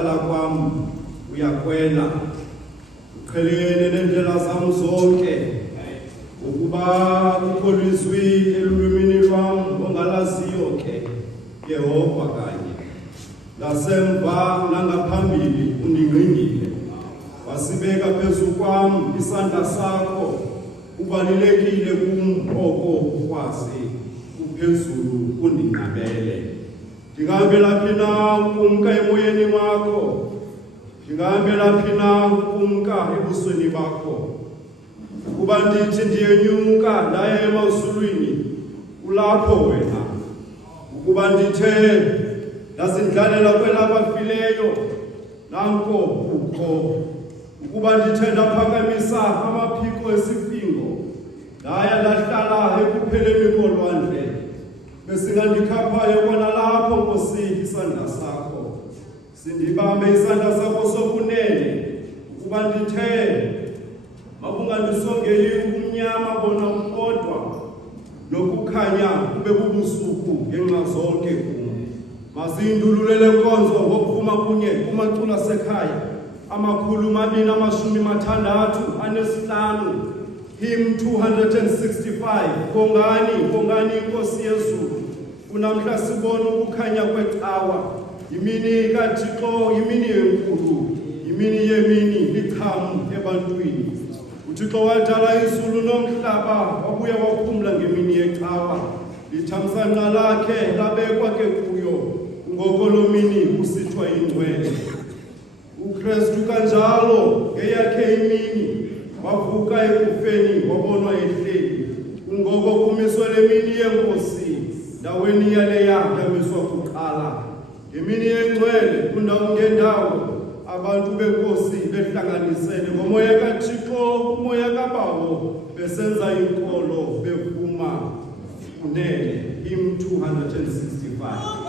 ukuhlala kwam uyakhwela uqhelene nendlela zam zonke ukuba kukho lizwi elulwimini lwam ongalaziyo ke Yehova kanye ngasemva nangaphambili undingqingile wasibeka phezu kwam isandla sakho ubalulekile kum oko ukwazi uphezulu undinqabele ndingahambela phi na ukumka emoyeni wakho ndingahambela phi na ukumka ebusweni bakho ukuba ndithi ndiyenyuka ndaya emazulwini ulapho wena ukuba ndithe ndazindlalela kwelabafileyo nanko ukho ukuba ndithe ndaphakamisa amaphiko esifingo ndaya ndahlala ekupheleni kolwandle besingandikhaphayo kwanalapho Nkosi isandla sakho sindibambe isandla sakho sokunene ukuba ndithe makungandisongeli ubumnyama bona kodwa nokukhanya kube bubusuku ngenxa zonke kum mazindululele nkonzo ngokuphuma kunye kumacula sekhaya 265 hymn 265 kongani Nkosi Yesu kunamhla sibona ukukhanya kwecawa yimini kaThixo yimini enkulu yimini yemini lichamu ebantwini uThixo wadala izulu nomhlaba wabuya waphumla ngemini yecawa lithamsanqa lakhe labekwa ke kuyo ngokolomini kusithwa ingcwele uKristu kanjalo ngeyakhe imini wavuka ekufeni wabonwa ehleli ngoko kumiswe lemini yenkosi ndaweni yaleya yamiswa kuqala ngemini yengcwele kundawo ngendawo abantu benkosi behlanganisene ngomoya kaThixo umoya kaBawo besenza inkolo bevuma unene hymn 265